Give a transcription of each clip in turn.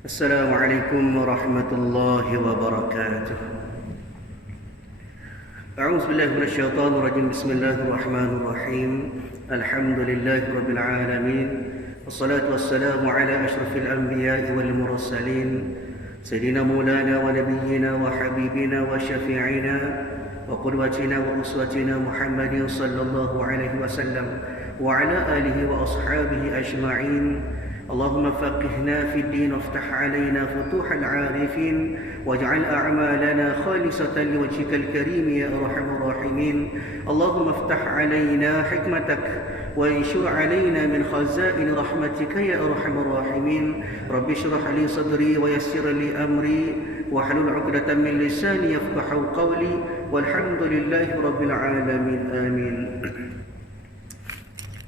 Assalamualaikum warahmatullahi wabarakatuh. A'udzu billahi minasyaitonir rajim. Bismillahirrahmanirrahim. Alhamdulillahi rabbil alamin. Wassalatu wassalamu ala asyrafil anbiya'i wal mursalin. Sayyidina Maulana wa nabiyyina wa habibina wa syafi'ina wa qudwatina wa uswatina Muhammadin sallallahu alaihi wasallam wa ala alihi wa ashabihi ajma'in. اللهم فقهنا في الدين وافتح علينا فتوح العارفين واجعل أعمالنا خالصة لوجهك الكريم يا أرحم الراحمين. اللهم افتح علينا حكمتك وانشر علينا من خزائن رحمتك يا أرحم الراحمين. رب اشرح لي صدري ويسر لي أمري واحلل عقدة من لساني يفقهوا قولي والحمد لله رب العالمين آمين.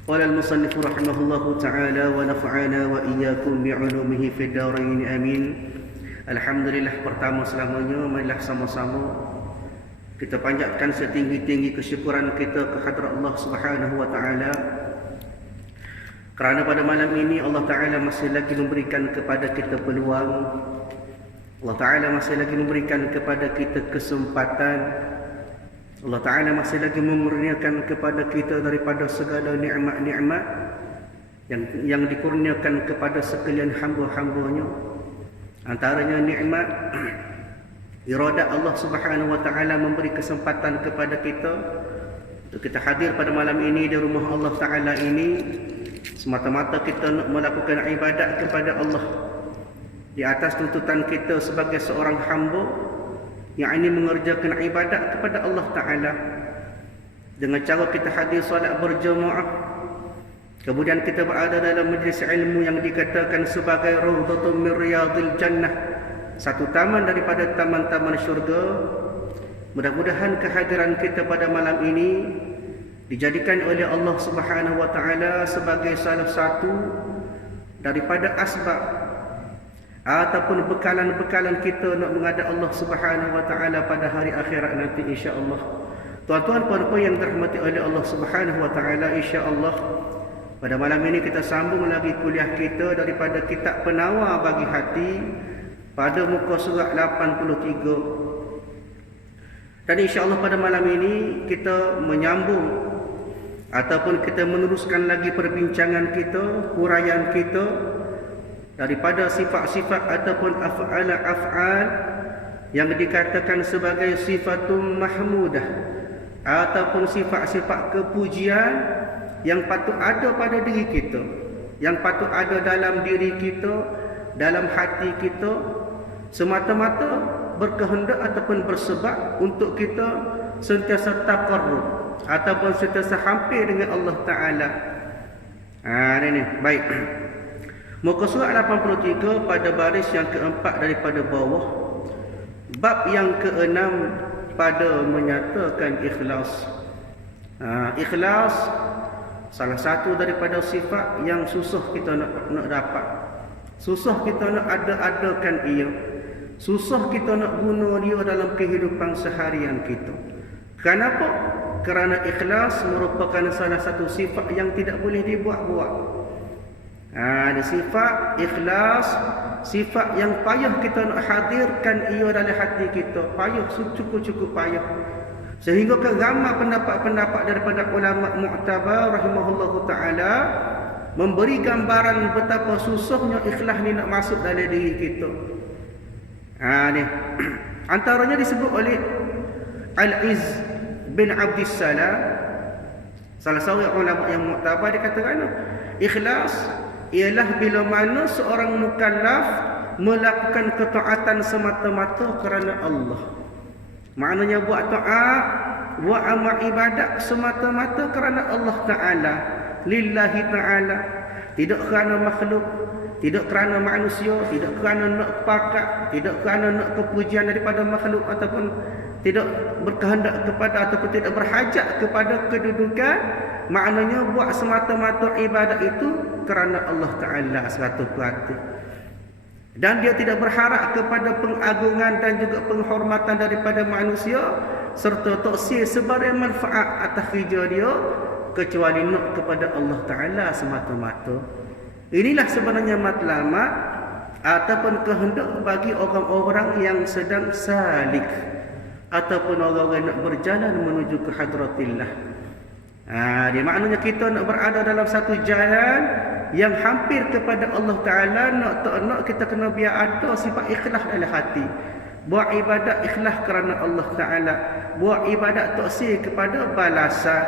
قال المصنف رحمه الله تعالى ونفعنا وإياكم بعلومه في الدارين آمين. Alhamdulillah, pertama selamanya marilah sama-sama kita panjatkan setinggi-tinggi kesyukuran kita kehadrat Allah Subhanahu wa taala, kerana pada malam ini Allah taala masih lagi memberikan kepada kita peluang. Allah taala masih lagi memberikan kepada kita kesempatan. Allah Ta'ala masih lagi memurniakan kepada kita daripada segala nikmat-nikmat yang dikurniakan kepada sekalian hamba-hambanya. Antaranya nikmat iradat Allah Subhanahu wa taala memberi kesempatan kepada kita untuk kita hadir pada malam ini di rumah Allah Ta'ala ini, semata-mata kita nak melakukan ibadat kepada Allah di atas tuntutan kita sebagai seorang hamba yang ini mengerjakan ibadat kepada Allah Ta'ala dengan cara kita hadir solat berjemaah, kemudian kita berada dalam majlis ilmu yang dikatakan sebagai Rawdatun min Riyadil Jannah, satu taman daripada taman-taman syurga. Mudah-mudahan kehadiran kita pada malam ini dijadikan oleh Allah Subhanahu wa taala sebagai salah satu daripada asbab ataupun bekalan-bekalan kita nak menghadap Allah Subhanahu wa taala pada hari akhirat nanti, insya-Allah. Tuan-tuan puan-puan yang dirahmati oleh Allah Subhanahu wa taala, insya-Allah pada malam ini kita sambung lagi kuliah kita daripada kitab Penawar bagi Hati pada muka surat 83. Dan insya-Allah pada malam ini kita menyambung ataupun kita meneruskan lagi perbincangan kita, huraian kita daripada sifat-sifat ataupun af'al yang dikatakan sebagai sifatum mahmudah ataupun sifat-sifat kepujian yang patut ada pada diri kita, yang patut ada dalam diri kita, dalam hati kita, semata-mata berkehendak ataupun bersebab untuk kita sentiasa taqarrub ataupun sentiasa hampir dengan Allah Ta'ala. Ini baik. Muka surat 83 pada baris yang keempat daripada bawah, bab yang keenam pada menyatakan ikhlas. Ikhlas salah satu daripada sifat yang susah kita nak dapat. Susah kita nak ada-adakan ia. Susah kita nak guna dia dalam kehidupan seharian kita. Kenapa? Kerana ikhlas merupakan salah satu sifat yang tidak boleh dibuat-buat. Ada sifat ikhlas, sifat yang payah kita nak hadirkan ia dalam hati kita, payah, cukup-cukup payah. Sehingga ramai pendapat-pendapat daripada ulama mu'tabar rahimahullahu ta'ala memberi gambaran betapa susahnya ikhlas ni nak masuk dalam diri kita. Ni antaranya disebut oleh Al-Izz bin Abdissalam, salah seorang ulama yang mu'tabar, dia katakan ikhlas ialah bila mana seorang mukallaf melakukan ketaatan semata-mata kerana Allah. Maknanya buat taat, buat amal ibadat semata-mata kerana Allah Ta'ala, lillahi ta'ala, tidak kerana makhluk, tidak kerana manusia, tidak kerana nak pakat, tidak kerana nak kepujian daripada makhluk, ataupun tidak berkehendak kepada ataupun tidak berhajat kepada kedudukan. Maknanya buat semata-mata ibadat itu kerana Allah Ta'ala 100%. Dan dia tidak berharap kepada pengagungan dan juga penghormatan daripada manusia, serta taksir sebarang manfaat atas kerja dia, kecuali nak kepada Allah Ta'ala semata-mata. Inilah sebenarnya matlamat ataupun kehendak bagi orang-orang yang sedang salik ataupun orang-orang yang nak berjalan menuju ke hadratillah. Dia maknanya kita nak berada dalam satu jalan yang hampir kepada Allah Ta'ala. Nak tak nak kita kena biar ada sifat ikhlas dalam hati. Buat ibadat ikhlas kerana Allah Ta'ala. Buat ibadat taksir kepada balasan.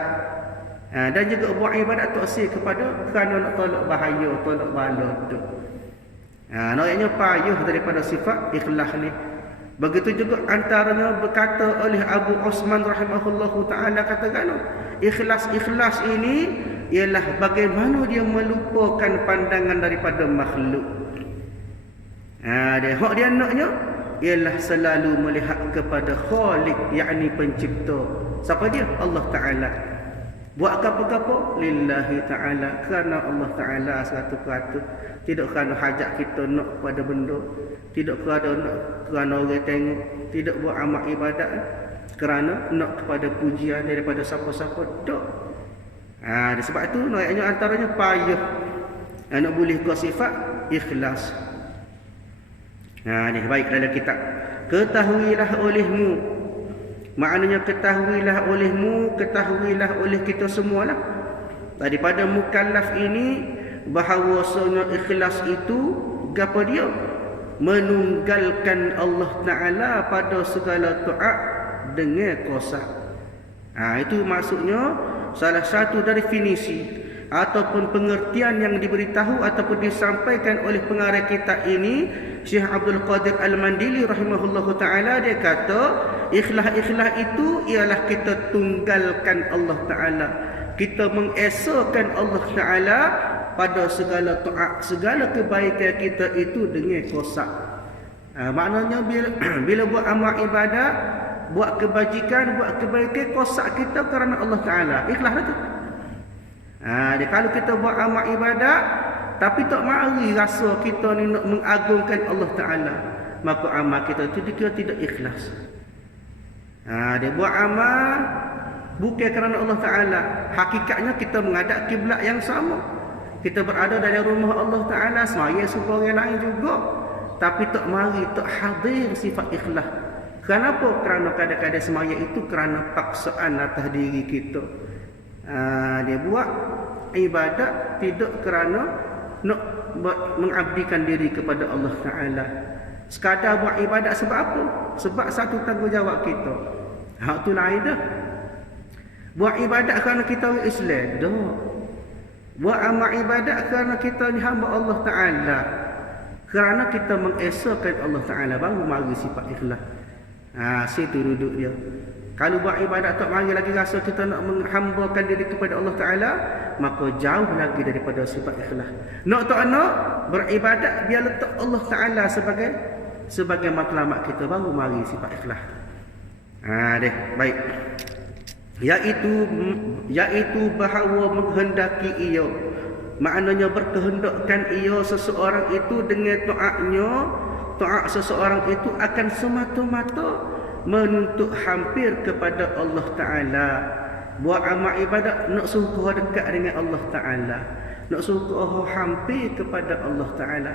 Dan juga buat ibadat taksir kepada kerana nak tolak bahaya, tolak bala tu. Naiknya payuh daripada sifat ikhlas ni. Begitu juga antaranya berkata oleh Abu Osman rahimahullahu ta'ala, katakan ikhlas ini ialah bagaimana dia melupakan pandangan daripada makhluk. Dia naknya ialah selalu melihat kepada Khaliq, yakni pencipta. Siapa dia? Allah Ta'ala. Buat apa-apa lillahi ta'ala, kerana Allah Ta'ala 100%. Tidak kerana hajat kita nak pada benda, tidak kerana orang tengok, tidak buat amal ibadat kerana nak kepada pujian daripada siapa-siapa. Tak. Sebab itu naiknya antaranya payah nak boleh kau sifat ikhlas. Ni baik dalam kitab. Ketahuilah olehmu, maknanya ketahuilah olehmu, ketahuilah oleh kita semualah daripada mukallaf ini, bahawasanya ikhlas itu gapo dia? Menunggalkan Allah Ta'ala pada segala taat dengan kosa. Itu maksudnya salah satu definisi ataupun pengertian yang diberitahu ataupun disampaikan oleh pengarang kitab ini, Syekh Abdul Qadir Al-Mandili rahimahullahu ta'ala. Dia kata ikhlas itu ialah kita tunggalkan Allah Ta'ala, kita mengesahkan Allah Ta'ala pada segala taat, segala kebaikan kita itu dengan kosak. Maknanya bila buat amal ibadat, buat kebajikan, buat kebaikan, kosak kita kerana Allah Ta'ala, ikhlas itu. Kalau kita buat amal ibadat tapi tak mari rasa kita ni nak mengagungkan Allah Ta'ala, maka amal kita itu dia tidak ikhlas. Dia buat amal bukan kerana Allah Ta'ala, hakikatnya kita menghadap kiblat yang sama, kita berada dalam rumah Allah Ta'ala, semaya supaya orang lain juga, tapi tak mari, tak hadir sifat ikhlas. Kenapa? Kerana kadang-kadang semaya itu kerana paksaan atas diri kita. Dia buat ibadat tidak kerana nak mengabdikan diri kepada Allah Ta'ala. Sekadar buat ibadat sebab apa? Sebab satu tanggungjawab kita. Hak tu lain dah. Buat ibadat kerana kita orang Islam, dah. Buat amal ibadat kerana kita ni hamba Allah Ta'ala, kerana kita mengesahkan Allah Ta'ala, baru mari sifat ikhlas. Situ duduk dia. Kalau buat ibadat tak mari lagi rasa kita nak menghambakan diri kepada Allah Ta'ala, maka jauh lagi daripada sifat ikhlas. Nak tak nak beribadat, biar letak Allah Ta'ala sebagai matlamat kita, baru mari sifat ikhlas. Baik. Iaitu bahawa menghendaki ia, maknanya berkehendakkan ia seseorang itu dengan taatnya, taat seseorang itu akan semata-mata menuntut hampir kepada Allah Ta'ala. Buat amal ibadat nak suruh dekat dengan Allah Ta'ala, nak suruh hampir kepada Allah Ta'ala.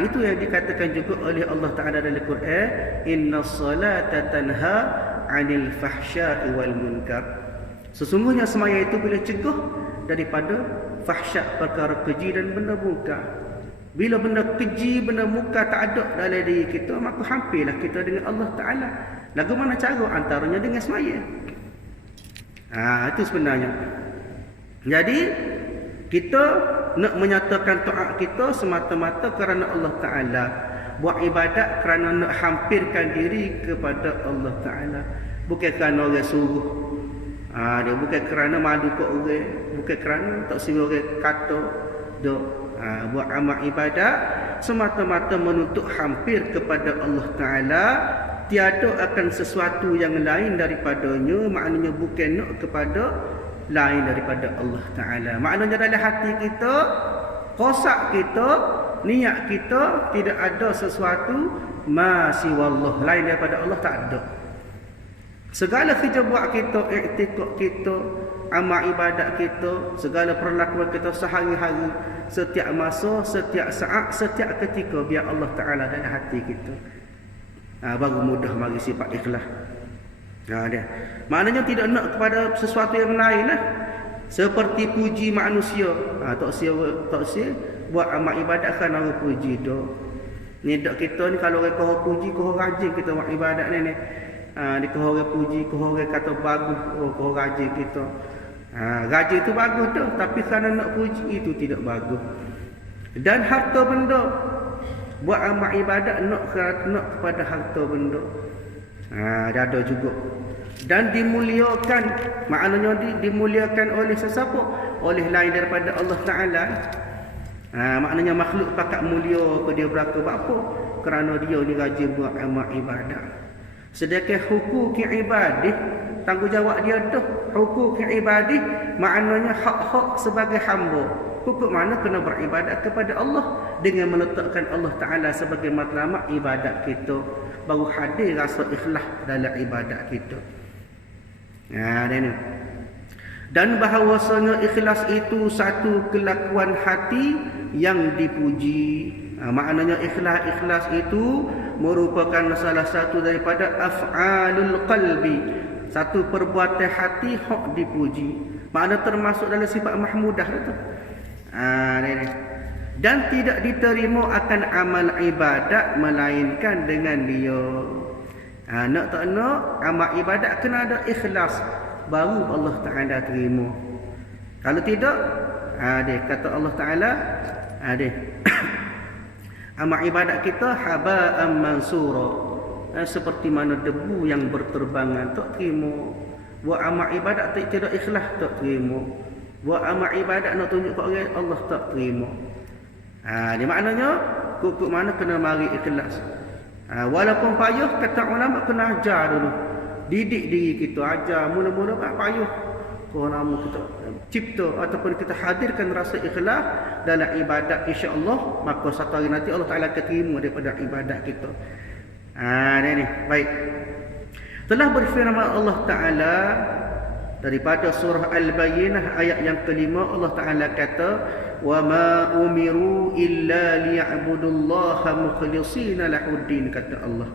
Itu yang dikatakan juga oleh Allah Ta'ala dalam Quran, inna salata tanha 'anil fahsya'i wal munkar. Sesungguhnya semaya itu boleh cegah daripada fahsyat, perkara keji dan benda munkar. Bila benda keji, benda munkar tak ada dalam diri kita, maka hampirlah kita dengan Allah Ta'ala. Lagu mana cara? Antaranya dengan semaya. Itu sebenarnya. Jadi kita nak menyatakan taat kita semata-mata kerana Allah Ta'ala. Buat ibadat kerana nak hampirkan diri kepada Allah Ta'ala, bukan kerana orang suruh. Dia bukan kerana malu kat orang, bukan kerana tak suruh orang kata. Buat amal ibadat semata-mata menuntut hampir kepada Allah Ta'ala, tiada akan sesuatu yang lain daripadanya, maknanya bukan nak kepada lain daripada Allah Ta'ala. Maknanya dalam hati kita, kosak kita, niat kita, tidak ada sesuatu masiwallah, lain daripada Allah, tak ada. Segala kerja buat kita, iktikad kita, amal ibadat kita, segala perlakuan kita sehari-hari, setiap masa, setiap saat, setiap ketika, biar Allah Ta'ala dalam hati kita. Baru mudah mari sifat ikhlas. Dia. Maknanya tidak nak kepada sesuatu yang lain lah. Seperti puji manusia. Tak sia buat amal ibadat kan orang puji dah. Ni dak kita ni kalau orang kau puji, kau rajin kita buat ibadat ni. Dia kau orang puji, kau orang kata bagus, kau rajin kita. Rajin tu bagus tu, tapi kerana nak puji itu tidak bagus. Dan harta benda, buat amal ibadat nak kepada harta benda. Dia ada juga. Dan dimuliakan, maknanya dimuliakan oleh sesiapa? Oleh lain daripada Allah Ta'ala. Maknanya makhluk pakat mulia ke dia berlaku apa? Kerana dia ni rajin buat amal ibadat. Sedangkan hukuk ibadah, tanggungjawab dia tu hukuk ibadah, maknanya hak-hak sebagai hamba. Hukum mana kena beribadat kepada Allah dengan meletakkan Allah Ta'ala sebagai matlamat ibadat kita. Baru hadir rasa ikhlas dalam ibadat kita. Dan bahawasanya ikhlas itu satu kelakuan hati yang dipuji. Maknanya ikhlas itu merupakan salah satu daripada af'alul qalbi, satu perbuatan hati hak dipuji. Makna termasuk dalam sifat mahmudah itu. Dan tidak diterima akan amal ibadat melainkan dengan dia. Nak tak nak amal ibadat kena ada ikhlas, baru Allah Ta'ala terima. Kalau tidak, dia kata Allah Ta'ala, amal ibadat kita haba'an mansura, seperti mana debu yang berterbangan, tak terima. Buat amal ibadat tidak ikhlas, tak terima. Buat amal ibadat nak tunjuk kat orang, Allah tak terima. Dia maknanya kukuk mana kena mari ikhlas. Walaupun payah, kata ulama kena ajar dulu. Didik diri kita, ajar mula-mula payah. Kau nama kita cipta ataupun kita hadirkan rasa ikhlas dalam ibadat, insya-Allah maka satu hari nanti Allah Taala akan terima daripada ibadat kita. Ni baik. Telah berfirman Allah Taala daripada surah Al-Bayyinah ayat yang kelima, Allah Taala kata, "Wa ma umiru illa liya'budullaha mukhlishina lahuddin," kata Allah.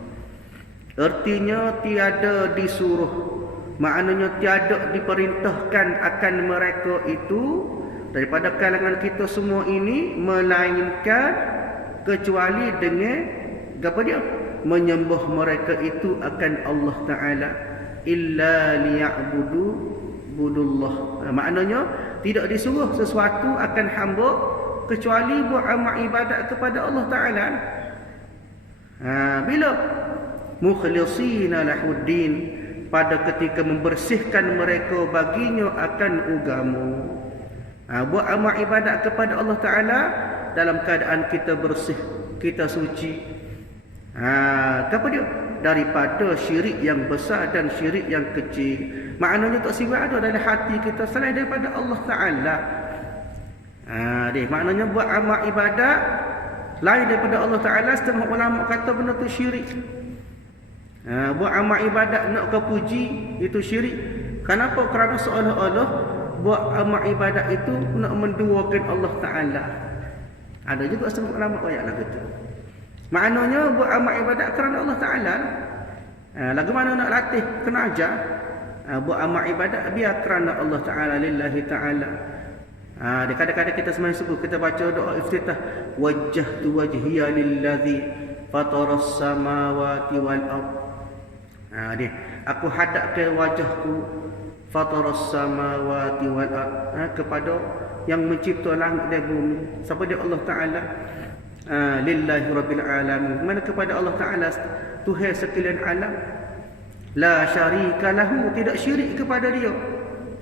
Artinya tiada disuruh, maknanya tiada diperintahkan akan mereka itu daripada kalangan kita semua ini, melainkan kecuali dengan apa dia? Menyembah mereka itu akan Allah Ta'ala. Illa liya'budullah. Maknanya tidak disuruh sesuatu akan hamba kecuali buat amal ibadat kepada Allah Ta'ala. Bila? Mukhlishina lahuddin, pada ketika membersihkan mereka baginya akan agama. Buat amal ibadat kepada Allah Ta'ala dalam keadaan kita bersih, kita suci. Apa dia? Daripada syirik yang besar dan syirik yang kecil. Maknanya tak siapa ada dalam hati kita selain daripada Allah Ta'ala. Maknanya buat amal ibadat lain daripada Allah Ta'ala, setengah ulama kata benda tu syirik. Buat amal ibadat nak ke puji, itu syirik. Kenapa? Kerana seolah-olah buat amal ibadat itu nak menduakan Allah Ta'ala. Ada juga setengah ulama ayat lagu tu. Maknanya buat amal ibadat kerana Allah Ta'ala. Lagu mana nak latih, kena ajar. Buat amal ibadat biar kerana Allah Ta'ala, lillahi ta'ala. Kadang-kadang kita sembahyang subuh, kita baca doa iftitah, wajjahtu wajhiya lillazi fataras samawati wal ard. Aku hadapkan wajahku fataras samawati wal ard, kepada yang mencipta langit dan bumi. Siapa dia? Allah Ta'ala. Lillahi rabbil alamin, mana kepada Allah Ta'ala, Tuhan sekalian alam. La syarika lahu, tidak syirik kepada dia.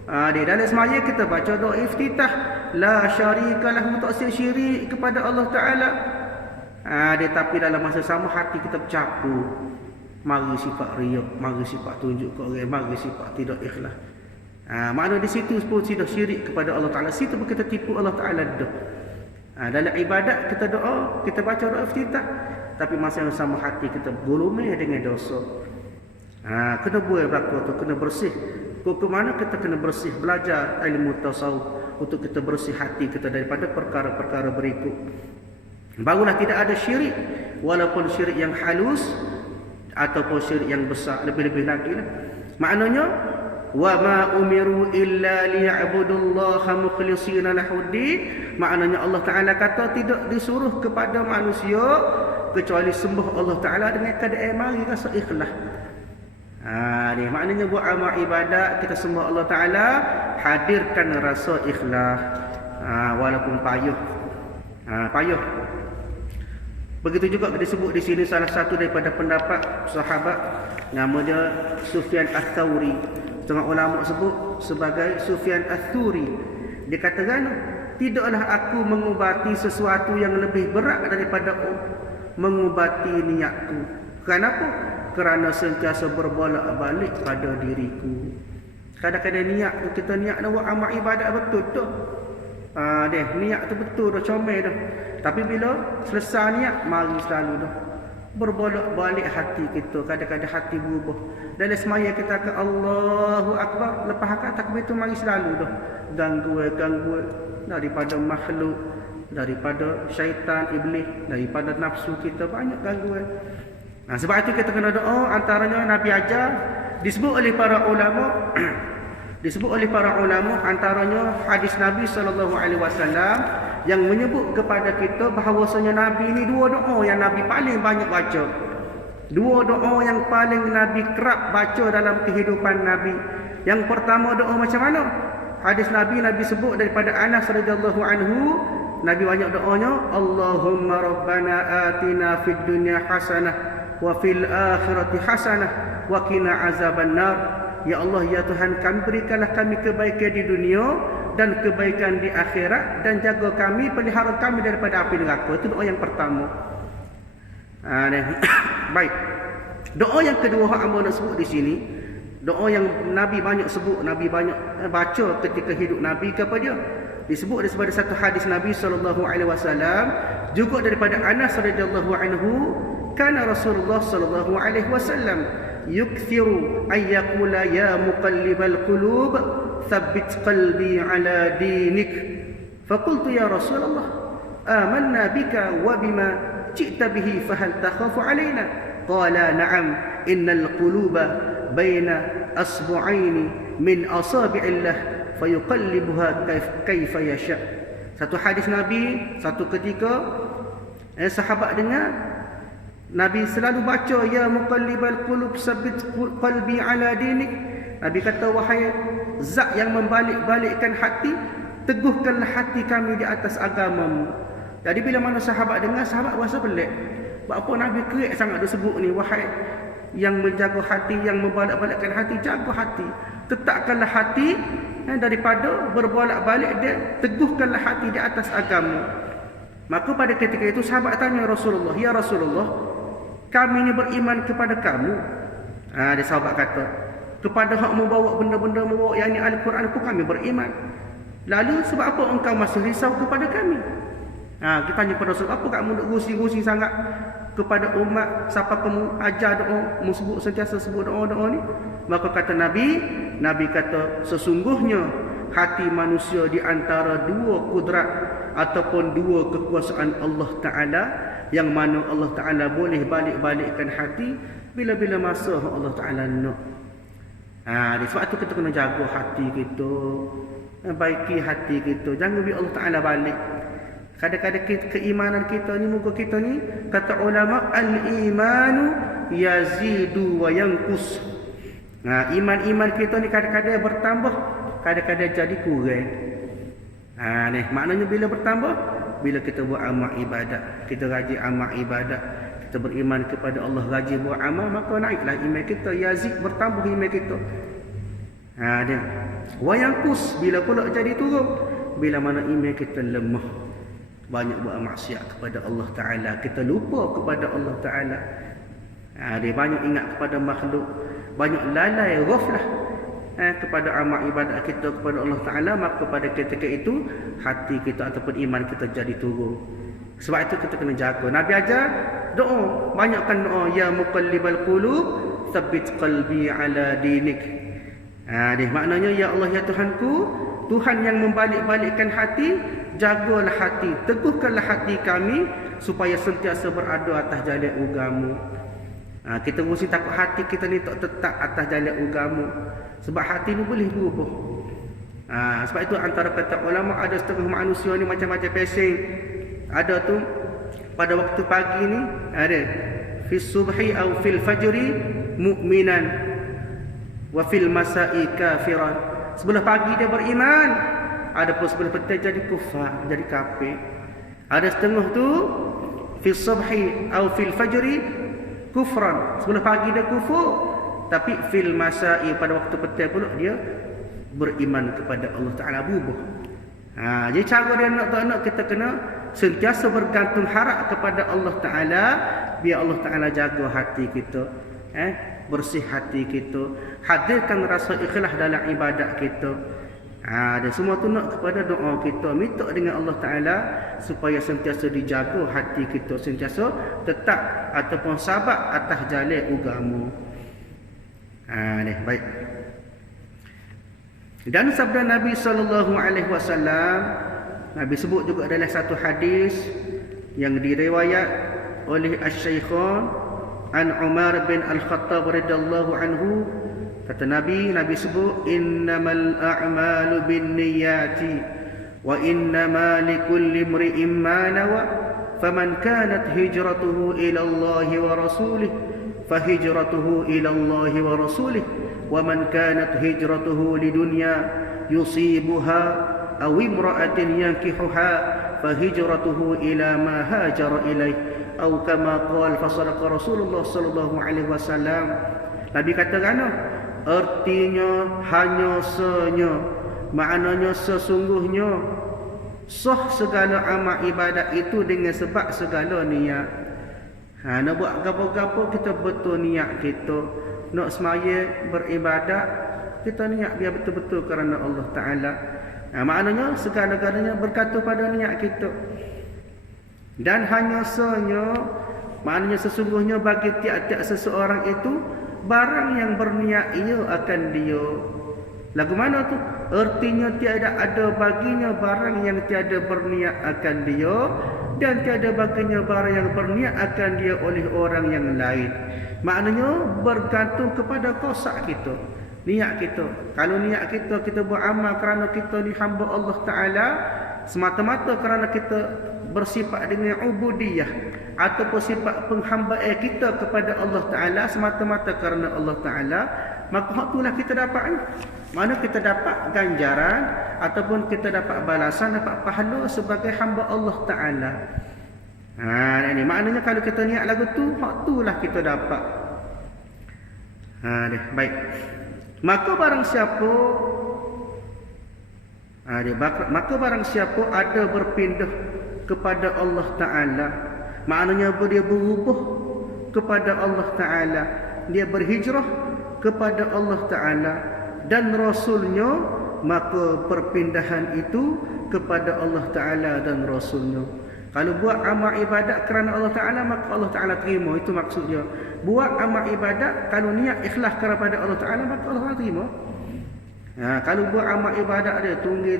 Di dalam semaya kita baca doa iftitah, la syarika lahu, tak syirik kepada Allah Ta'ala. Tapi dalam masa sama hati kita bercampur, mari sifat riak, mari sifat tunjuk ke orang, mari sifat tidak ikhlas. Makna di situ pun sudah syirik kepada Allah Ta'ala. Situ pun kita tipu Allah Ta'ala dah. Dalam ibadat kita doa, kita baca doa iftitah, tapi masa yang sama hati kita bergulung dengan dosa. Kena buat belakang tu, kena bersih. Ke mana kita kena bersih, belajar ilmu tasawuf untuk kita bersih hati kita daripada perkara-perkara berikut. Barulah tidak ada syirik, walaupun syirik yang halus ataupun syirik yang besar, lebih-lebih lagi lah. Maknanya wa ma umiru illa liya'budullaha mukhlishina lahuddin. Maknanya Allah Taala kata tidak disuruh kepada manusia kecuali sembah Allah Taala dengan keadaan mari rasa ikhlas. Ni maknanya buat amal ibadat kita sembah Allah Taala, hadirkan rasa ikhlas. Walaupun payah. Payah. Begitu juga disebut di sini salah satu daripada pendapat sahabat, nama dia Sufyan Ats-Tsauri. Setengah ulama sebut sebagai Sufyan Ats-Tsuri. Dia katakan, tidaklah aku mengubati sesuatu yang lebih berat daripada mengubati niatku. Kenapa? Kerana sentiasa berbolak-balik pada diriku. Kadang-kadang niat kita niat nak buat amal ibadat betul tu. Niat tu betul dah, comel dah. Tapi bila selesai niat, mari selalu dah berbolak-balik hati kita. Kadang-kadang hati berubah. Dalam semaya kita ke Allahu Akbar, lepas akad takbir tu mari selalu dah gangguan daripada makhluk, daripada syaitan, iblis, daripada nafsu kita, banyak gangguan. Sebab itu kita kena doa. Antaranya Nabi ajar, disebut oleh para ulama disebut oleh para ulama, antaranya hadis Nabi SAW yang menyebut kepada kita bahawasanya Nabi ni dua doa yang Nabi paling banyak baca. Dua doa yang paling Nabi kerap baca dalam kehidupan Nabi. Yang pertama doa macam mana? Hadis Nabi sebut daripada Anas radhiyallahu anhu, Nabi banyak doanya, Allahumma rabbana atina fid dunya hasanah wa fil akhirati hasanah wa qina azabannar. Ya Allah, ya Tuhan kami, berikanlah kami kebaikan di dunia dan kebaikan di akhirat, dan jaga kami, pelihara kami daripada api neraka. Itu doa yang pertama. Baik. Doa yang kedua hak hamba nak sebut di sini, doa yang Nabi banyak sebut, Nabi banyak baca ketika hidup Nabi kepada dia. Disebut daripada satu hadis Nabi SAW, juga daripada Anas radhiyallahu anhu, kana Rasulullah sallallahu alaihi wasallam yukthiru ay yaqula ya muqallibal qulub thabbit qalbi ala dinik. Faqultu ya Rasulullah amanna bika wa bima ji'ta bihi fahal takhafu alaina? Qala na'am innal quluba baina asbu'aini min asabi'illah fayuqallibuha kaifa yasha. Satu hadis Nabi, satu ketika sahabat dengar Nabi selalu baca ya muqallibal qulub sabbit qalbi ala dinik. Nabi kata, wahai zat yang membalik-balikkan hati, teguhkanlah hati kami di atas agamamu. Jadi bila mana sahabat dengar, sahabat rasa pelik. Apa Nabi kerik sangat dia sebut ni, wahai yang menjaga hati, yang membalik-balikkan hati, jaga hati, tetapkanlah hati daripada berbolak-balik dia, teguhkanlah hati di atas agama. Maka pada ketika itu sahabat tanya Rasulullah, ya Rasulullah, kami ni beriman kepada kamu. Dia sahabat kata, kepada hak membawa benda-benda membawa yang ni Al-Quran pun kami beriman. Lalu sebab apa engkau masih risau kepada kami? Kita tanya pada Rasul, apa kamu nak gusi-gusi sangat kepada umat, siapa kamu ajar doa, sebut sentiasa sebut doa-doa ni? Maka kata Nabi kata, sesungguhnya hati manusia di antara dua kudrat ataupun dua kekuasaan Allah Ta'ala, yang mana Allah Ta'ala boleh balik-balikkan hati bila-bila masa Allah Ta'ala nak. Sebab tu kita kena jaga hati kita, baiki hati kita, jangan biar Allah Ta'ala balik. Kadang-kadang keimanan kita ni, muka kita ni, kata ulama, al-imanu yazidu wa yanqus. Iman-iman kita ni kadang-kadang bertambah, kadang-kadang jadi kurang. Maknanya bila bertambah, bila kita buat amal ibadat, kita rajin amal ibadat, kita beriman kepada Allah, rajin buat amal, maka naiklah iman kita, yazid, bertambah iman kita. Wa yanqus, bila pula jadi turun, bila mana iman kita lemah, banyak buat maksiat kepada Allah Ta'ala, kita lupa kepada Allah Ta'ala. Dia banyak ingat kepada makhluk, banyak lalai, ghaflah kepada amal ibadat kita kepada Allah Ta'ala, maka pada ketika itu hati kita ataupun iman kita jadi turun. Sebab itu kita kena jaga. Nabi ajar doa, banyakkan doa, ya muqallibal qulub tsabbit qalbi ala dinik. Dia maknanya, ya Allah ya Tuhanku, Tuhan yang membalik-balikkan hati, jagalah hati, teguhkanlah hati kami supaya sentiasa berada atas jalan agama. Kita mesti takut hati kita ni tak tetap atas jalan agama. Sebab hati ni boleh berubah. Sebab itu antara kata ulama, ada setengah manusia ni macam-macam pesing. Ada tu pada waktu pagi ni ada fi subhi au fil fajri mu'minan wa fil masai kafiran. Sebelah pagi dia beriman, ada pun sebelah petang jadi kufar, jadi kafir. Ada setengah tu fi subhi au fil fajri kufran, sebelah pagi dia kufur, tapi fil masai pada waktu petang pula dia beriman kepada Allah Ta'ala, berubah. Jadi cara dia nak tak nak, kita kena sentiasa bergantung harap kepada Allah Ta'ala, biar Allah Ta'ala jaga hati kita, bersih hati kita, hadirkan rasa ikhlas dalam ibadat kita. Dan semua tu nak kepada doa kita, minta dengan Allah Ta'ala supaya sentiasa dijaga hati kita, sentiasa tetap ataupun sabar atas jalan agama. Baik. Dan sabda Nabi SAW, Nabi sebut juga dalam satu hadis yang diriwayat oleh Asy-Syaikhan an Umar bin Al-Khattab radhiyallahu anhu. Kata Nabi sebut, innamal a'malu binniyati wa innama likulli imri'in ma nawa faman kanat hijratuhu ila Allah wa rasulih fahijratuhu ila Allah wa rasulih wa man kanat hijratuhu lidunya yusibuha aw imra'atin yankihuha fahijratuhu ila ma hajara ilaih aw kama qala fa sadaqa Rasulullah sallallahu alaihi wasallam. Nabi kata artinya hanya senya, maknanya sesungguhnya sah segala amal ibadat itu dengan sebab segala niat. Nak buat gapo-gapo kita betul niat kita. Nak semaya beribadat, kita niat biar betul-betul kerana Allah Ta'ala. Maknanya segala-galanya bergantung pada niat kita. Dan hanya senya, maknanya sesungguhnya bagi tiap-tiap seseorang itu barang yang berniat ia akan dia. Lagu mana tu? Artinya tiada ada baginya barang yang tiada berniat akan dia, dan tiada baginya barang yang berniat akan dia oleh orang yang lain. Maknanya bergantung kepada kosak kita, niat kita. Kalau niat kita, kita beramal kerana kita ni hamba Allah Ta'ala, semata-mata kerana kita bersifat dengan ubudiyah ataupun sifat penghambaan kita kepada Allah Ta'ala semata-mata kerana Allah Ta'ala, maka hak itulah kita dapat. Mana kita dapat ganjaran ataupun kita dapat balasan, dapat pahala sebagai hamba Allah Ta'ala. Ini maknanya kalau kita niat lagu tu, hak itulah kita dapat. Baik. Maka barang siapa ada berpindah kepada Allah Ta'ala, maknanya dia berubah kepada Allah Ta'ala, dia berhijrah kepada Allah Ta'ala dan Rasulnya, maka perpindahan itu kepada Allah Ta'ala dan Rasulnya. Kalau buat amal ibadat kerana Allah Ta'ala, maka Allah Ta'ala terima. Itu maksudnya. Buat amal ibadat, kalau niat ikhlas kepada Allah Ta'ala, maka Allah Ta'ala terima. Kalau buat amal ibadat dia tunggi,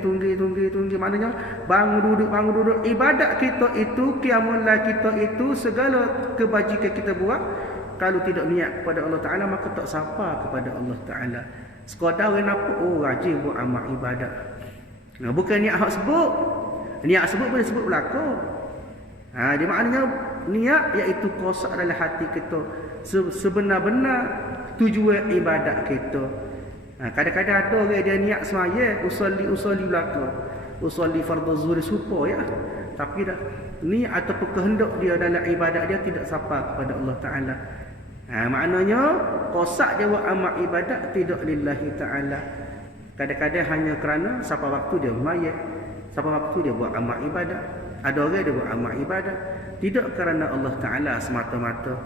maknanya bangun duduk. Ibadat kita itu, qiyamul kita itu, segala kebajikan kita buat, kalau tidak niat kepada Allah Ta'ala, maka tak sapa kepada Allah Ta'ala. Sekadar nampak, rajin buat amal ibadat. Bukan niat hak sebut. Niat sebut boleh sebut belakang. Dia maknanya niat iaitu kosak dalam hati kita, sebenar-benar tujuan ibadat kita. Kadang-kadang ada orang dia niat semaya, usolli belakang, usolli fardhu zuhur supo ya, tapi dah niat ataupun kehendak dia dalam ibadat dia tidak sapa kepada Allah Ta'ala. Maknanya kosak dia buat amal ibadat tidak lillahi ta'ala. Kadang-kadang hanya kerana siapa waktu dia mayat, siapa waktu dia buat amal ibadat. Ada orang dia buat amal ibadat tidak kerana Allah Ta'ala semata-mata.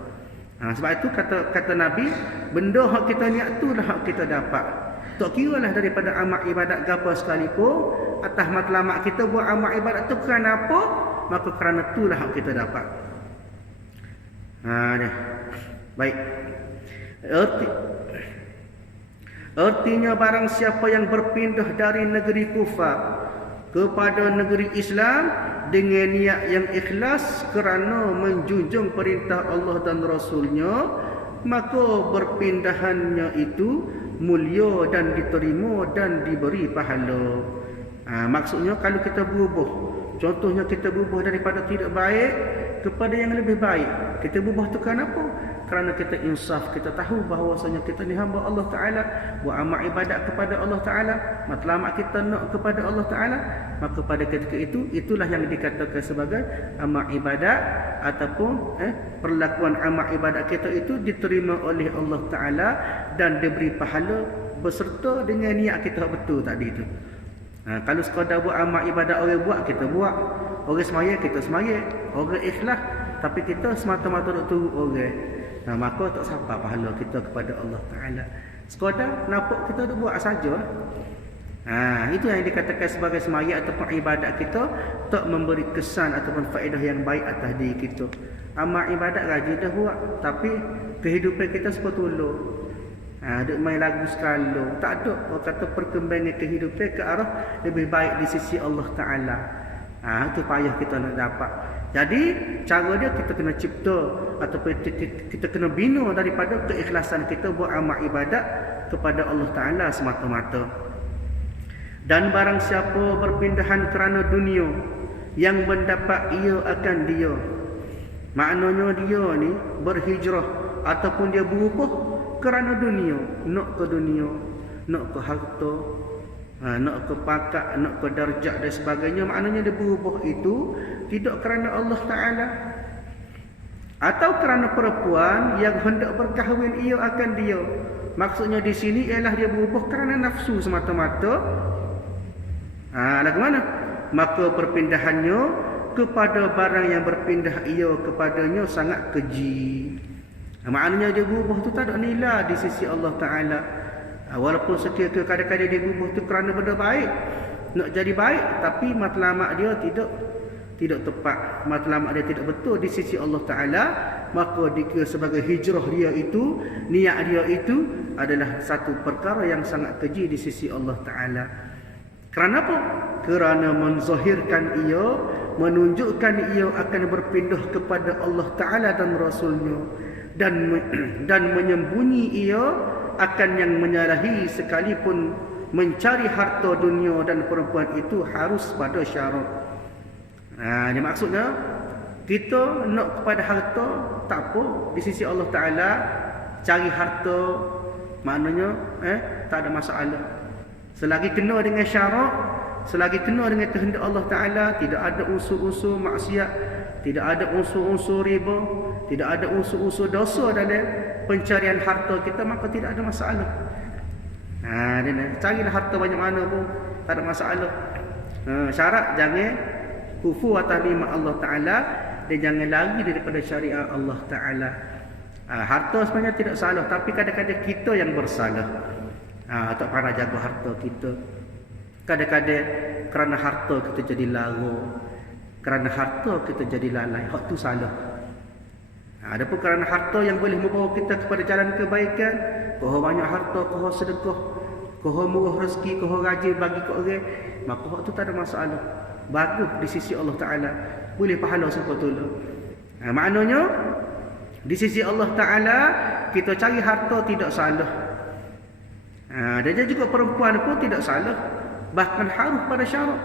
Sebab itu kata Nabi, benda hak kita niat tu lah hak kita dapat. Tak kira lah daripada amal ibadat apa sekalipun, atas matlamat kita buat amal ibadat tu kerana apa, maka kerana tu lah hak kita dapat. Baik. Erti, artinya barang siapa yang berpindah dari negeri kufar kepada negeri Islam dengan niat yang ikhlas kerana menjunjung perintah Allah dan Rasulnya, maka berpindahannya itu mulia dan diterima dan diberi pahala. Maksudnya kalau kita berubah, contohnya kita berubah daripada tidak baik kepada yang lebih baik, kita berubah tu kenapa? Kerana kita insaf, kita tahu bahawasanya kita ni hamba Allah Ta'ala, buat amal ibadat kepada Allah Ta'ala, matlamat kita nak kepada Allah Ta'ala, maka pada ketika itu, itulah yang dikatakan sebagai amal ibadat, ataupun perlakuan amal ibadat kita itu diterima oleh Allah Ta'ala dan diberi pahala beserta dengan niat kita betul tadi itu. Kalau sekadar buat amal ibadat orang buat, kita buat. Orang semaya, kita semaya. Orang ikhlas, tapi kita semata-mata nak turut orang. Maka tak sampai pahala kita kepada Allah Ta'ala. Sekadar nampak kita dah buat saja. Itu yang dikatakan sebagai semaya ataupun ibadat kita tak memberi kesan ataupun faedah yang baik atas diri kita. Amal ibadat rajin dah buat, tapi kehidupan kita sepetulur. Duk main lagu sekali, tak ada. Orang kata perkembangan kehidupan ke arah lebih baik di sisi Allah Ta'ala. Itu payah kita nak dapat. Jadi cara dia kita kena cipta ataupun kita kena bina daripada keikhlasan kita buat amal ibadat kepada Allah Ta'ala semata-mata. Dan barang siapa berpindahan kerana dunia, yang mendapat ia akan dia. Maknanya dia ni berhijrah ataupun dia berubah kerana dunia, nak ke dunia, nak ke harta, nak ke pangkat, nak ke darjat dan sebagainya. Maknanya dia berubah itu tidak kerana Allah Ta'ala, atau kerana perempuan yang hendak berkahwin ia akan dia. Maksudnya di sini ialah dia berubah kerana nafsu semata-mata. Lagu mana? Maka perpindahannya kepada barang yang berpindah ia kepadanya sangat keji. Maknanya dia berubah tu tak ada nilai di sisi Allah Ta'ala. Walaupun sekiranya kadang-kadang dia berubah tu kerana benda baik, nak jadi baik, tapi matlamat dia tidak tepat, matlamat dia tidak betul di sisi Allah Ta'ala, maka dikira sebagai hijrah dia itu, niat dia itu adalah satu perkara yang sangat keji di sisi Allah Ta'ala. Kerana apa? Kerana menzahirkan ia, menunjukkan ia akan berpindah kepada Allah Ta'ala dan Rasulnya, dan menyembunyi ia akan yang menyalahi sekalipun mencari harta dunia dan perempuan itu harus pada syarat. Ini maksudnya kita nak kepada harta tak apa di sisi Allah Ta'ala, cari harta maknanya tak ada masalah. Selagi kena dengan syarat, selagi kena dengan kehendak Allah Ta'ala, tidak ada unsur-unsur maksiat, tidak ada unsur-unsur riba, tidak ada unsur-unsur dosa dalam pencarian harta kita, maka tidak ada masalah. Carilah harta banyak mana pun tak ada masalah. Syarat jangan kufur atas nikmat Allah Ta'ala dan jangan lari daripada syariat Allah Ta'ala. Harta sebenarnya tidak salah, tapi kadang-kadang kita yang bersalah. Tak pernah jaga harta kita. Kadang-kadang kerana harta kita jadi lara, kerana harta kita jadi lalai. Hak tu salah. Adapun kerana harta yang boleh membawa kita kepada jalan kebaikan, kau banyak harta, kau sedekah, kau murah rezeki, kau rajin bagi ke orang, maka hak tu tak ada masalah. Bagus di sisi Allah Ta'ala, boleh pahala sepatutnya. Maknanya di sisi Allah Ta'ala kita cari harta tidak salah. Dan juga perempuan pun tidak salah, bahkan harus pada syarat.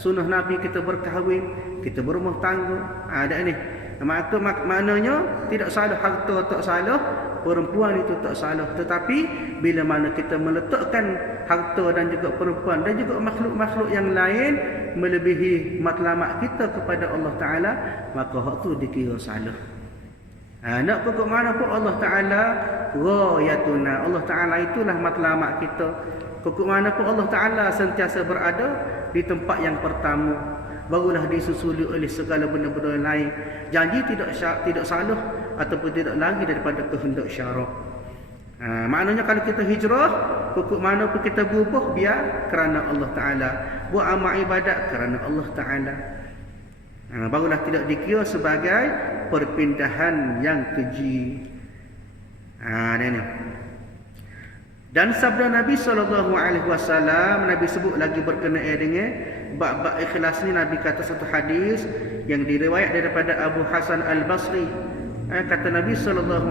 Sunnah Nabi kita berkahwin, kita berumah tangga. Ada ni. Maknanya tidak salah harta, tak salah perempuan itu tak salah. Tetapi bila mana kita meletakkan harta dan juga perempuan dan juga makhluk-makhluk yang lain melebihi matlamat kita kepada Allah Ta'ala, maka hak tu dikira salah. Nak ke mana pun Allah Ta'ala ghayatuna, Allah Ta'ala itulah matlamat kita. Ke mana pun Allah Ta'ala sentiasa berada di tempat yang pertama, barulah disusuli oleh segala benda-benda lain. Janji tidak salah ataupun tidak lagi daripada kehendak syarak. Maknanya kalau kita hijrah, ke mana pun kita berubah, biar kerana Allah Ta'ala, buat amal ibadat kerana Allah Ta'ala. Barulah tidak dikira sebagai perpindahan yang keji. Ni. Dan sabda Nabi SAW, Nabi sebut lagi berkenaan dengan bab-bab ikhlas ni. Nabi kata satu hadis yang diriwayat daripada Abu Hasan Al-Basri. Kata Nabi SAW,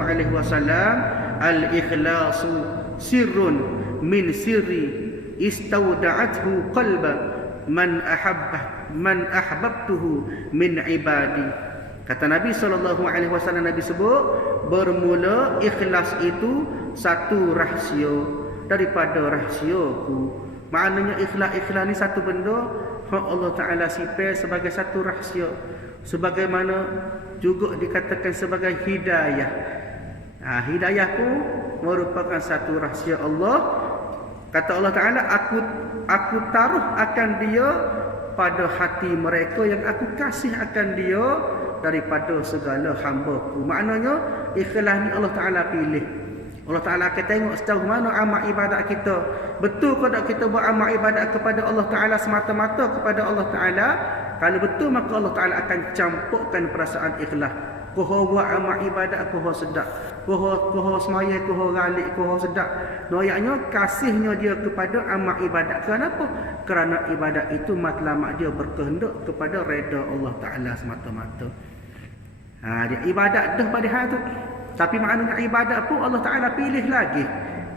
al-ikhlasu sirrun min sirri istawda'athu qalba man ahbabtuhu min ibadi. Kata Nabi SAW, Nabi sebut bermula ikhlas itu satu rahsia daripada rahsiaku. Maknanya ikhlas ni satu benda hak Allah Ta'ala sifat sebagai satu rahsia, sebagaimana juga dikatakan sebagai hidayah. Hidayah pun merupakan satu rahsia Allah. Kata Allah Ta'ala, aku taruh akan dia pada hati mereka yang aku kasih akan dia daripada segala hamba-Ku. Maknanya ikhlas ni Allah Ta'ala pilih. Allah Ta'ala akan tengok sejauh mana amal ibadat kita. Betul ke tak kita buat amal ibadat kepada Allah Ta'ala semata-mata kepada Allah Ta'ala? Kalau betul, maka Allah Ta'ala akan campurkan perasaan ikhlas. Koho buat amal ibadat, koho sedap. Koho semaya, koho galik, koho sedap. Noyaknya kasihnya dia kepada amal ibadat. Kenapa? Kerana ibadat itu matlamat dia berkehendak kepada reda Allah Ta'ala semata-mata. Dia ibadat dah pada hal tu. Tapi maknanya ibadat pun Allah Ta'ala pilih lagi.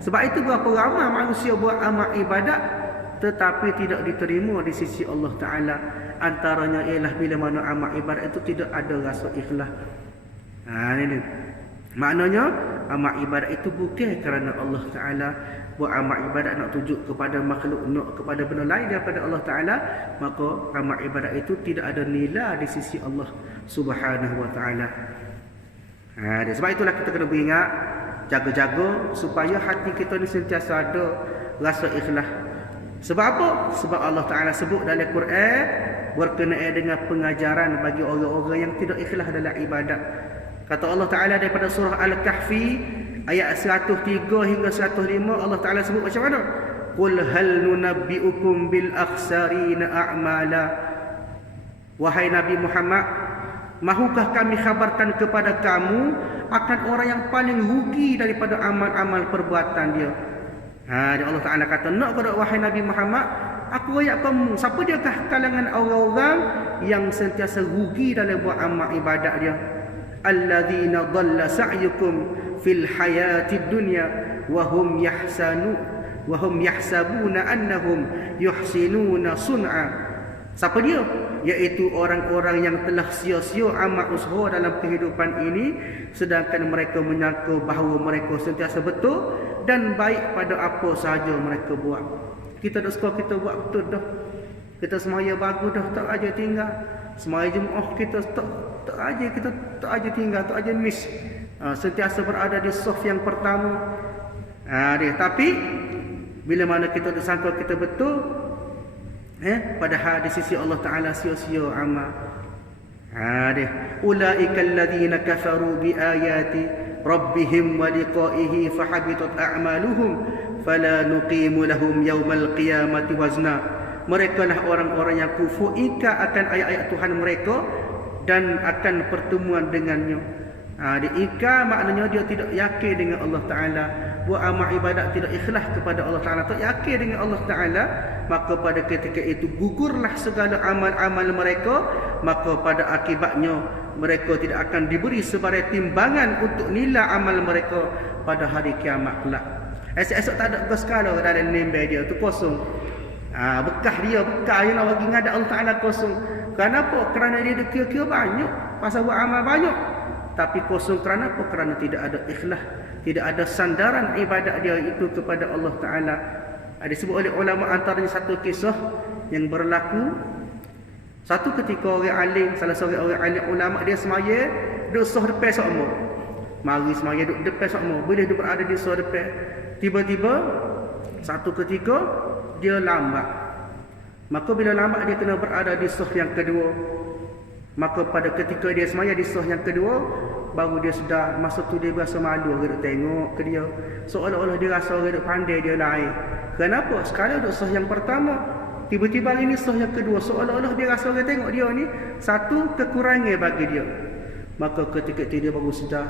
Sebab itu berapa ramai manusia buat amal ibadat tetapi tidak diterima di sisi Allah Ta'ala. Antaranya ialah bila mana amal ibadat itu tidak ada rasa ikhlas. Ini maknanya amal ibadat itu bukan kerana Allah Ta'ala. Buat amal ibadat nak tunjuk kepada makhluk, nak kepada benda lain daripada Allah Ta'ala, maka amal ibadat itu tidak ada nilai di sisi Allah Subhanahu Wa Ta'ala. Sebab itulah kita kena beringat, jaga-jaga supaya hati kita ni sentiasa ada rasa ikhlas. Sebab apa? Sebab Allah Ta'ala sebut dalam Quran berkenaan dengan pengajaran bagi orang-orang yang tidak ikhlas dalam ibadat. Kata Allah Ta'ala daripada surah Al-Kahfi ayat 103 hingga 105, Allah Ta'ala sebut macam mana? Qul hal nunabbi'ukum bil akhsarina a'mala. Wahai Nabi Muhammad, mahukah kami khabarkan kepada kamu akan orang yang paling rugi daripada amal-amal perbuatan dia? Allah Ta'ala kata, nak kepada wahai Nabi Muhammad, aku ayat kamu, siapa diakah kalangan orang-orang yang sentiasa rugi dalam buat amal ibadat dia? Alladzina dhalla sa'yukum fil hayatid dunya wa hum yahsabuna annahum yuhsinuna sun'a. Siapa dia? Iaitu orang-orang yang telah sia-sia amal usaha dalam kehidupan ini, sedangkan mereka menyangka bahawa mereka sentiasa betul dan baik pada apa sahaja mereka buat. Kita dah suka kita buat betul dah. Kita semaya bagus dah, tak aja tinggal. Semaya Jumaat kita tak aja tinggal, tak aja miss. Sentiasa berada di saf yang pertama. Tapi bila mana kita tersangka kita betul, padahal di sisi Allah Ta'ala sia-sia amal. Ulaikal ladzina kafaru bi ayati rabbihim wa liqa'ihi fahabitat a'maluhum fala nuqimu lahum yaumal qiyamati wazna. Mereka lah orang-orang yang kufur ikat akan ayat-ayat Tuhan mereka dan akan pertemuan dengannya. Diikat maknanya dia tidak yakin dengan Allah Ta'ala. Buat amal ibadat tidak ikhlas kepada Allah Ta'ala, tak yakin dengan Allah Ta'ala, maka pada ketika itu gugurlah segala amal-amal mereka. Maka pada akibatnya mereka tidak akan diberi sebarang timbangan untuk nilai amal mereka pada hari kiamat kelak. Esok-esok tak ada berskala dalam nembel dia tu kosong. Bekah yang nak bagi ngadak Allah Ta'ala kosong. Kenapa? Kerana dia ada kira-kira banyak, pasal buat amal banyak, tapi kosong kerana apa? Kerana tidak ada ikhlas, tidak ada sandaran ibadat dia itu kepada Allah Ta'ala. Disebut oleh ulama antaranya satu kisah yang berlaku. Satu ketika orang alim, salah seorang orang alim ulama, dia semaya duduk sah depan sokmo. Mari semaya duduk depan sokmo, boleh dia berada di sah depan. Tiba-tiba satu ketika dia lambat. Maka bila lambat dia kena berada di sah yang kedua. Maka pada ketika dia semaya di sah yang kedua, baru dia sedar. Masa tu dia rasa malu, orang duk tengok ke dia, seolah-olah dia rasa orang duk pandai dia lain. Kenapa? Sekali duk sah yang pertama, tiba-tiba ini sah yang kedua, seolah-olah dia rasa orang tengok dia ni satu kekurangan bagi dia. Maka ketika itu dia baru sedar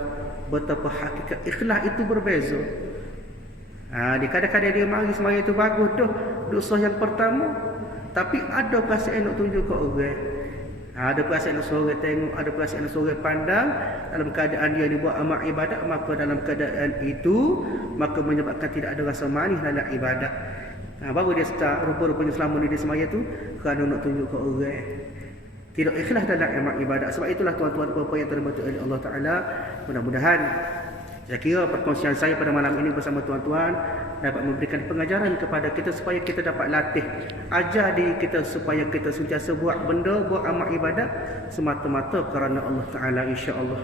betapa hakikat ikhlas itu berbeza. Di kadang-kadang dia mari semaya itu bagus tu, dosa yang pertama, tapi ada perasaan nak tunjuk ke orang. Ada perasaan nak suruh tengok, ada perasaan nak suruh pandang. Dalam keadaan dia ni buat amal ibadat, maka dalam keadaan itu maka menyebabkan tidak ada rasa manis dalam ibadat. Baru dia start rupa-rupanya selama ni dia semaya tu kerana nak tunjuk ke orang. Tidak ikhlas dalam amal ibadat. Sebab itulah tuan-tuan dan puan-puan yang terhormat oleh Allah Taala, mudah-mudahan saya kira perkongsian saya pada malam ini bersama tuan-tuan dapat memberikan pengajaran kepada kita supaya kita dapat latih, ajar diri kita supaya kita sentiasa buat benda, buat amal ibadat semata-mata kerana Allah Ta'ala, insya-Allah.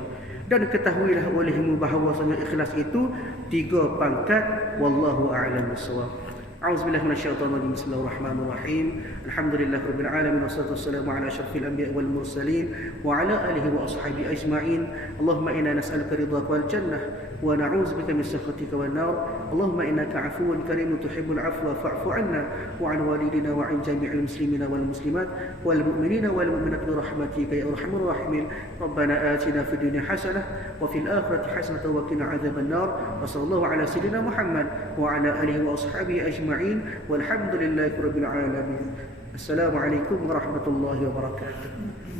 Dan ketahuilah olehmu bahawasanya ikhlas itu 3 pangkat. Wallahu a'lam bissawab. A'udzubillahi minasyaitonir rajim. Bismillahirrahmanirrahim. Alhamdulillahirabbil alamin wassalatu wassalamu ala asyrafil anbiya'i wal mursalin wa ala alihi wa ashabihi ajma'in. Allahumma inna nas'aluka ridhaka wal jannah wa na'udzubika min sakhatika wan nar. Allahumma innaka 'afuwun karimun tuhibbul 'afwa fa'fu 'anna wa 'an walidina wa 'an jami'il muslimina wal muslimat wal mu'minina wal mu'minat bi rahmatika ya arhamar rahimin. Rabbana atina fid dunya hasanah wa fil akhirati hasanah wa qina 'adzaban nar. Wa sallallahu ala sayyidina Muhammad wa ala alihi wa ashabihi ajma'in. Walhamdulillahi rabbil alamin. Assalamualaikum warahmatullahi wabarakatuh.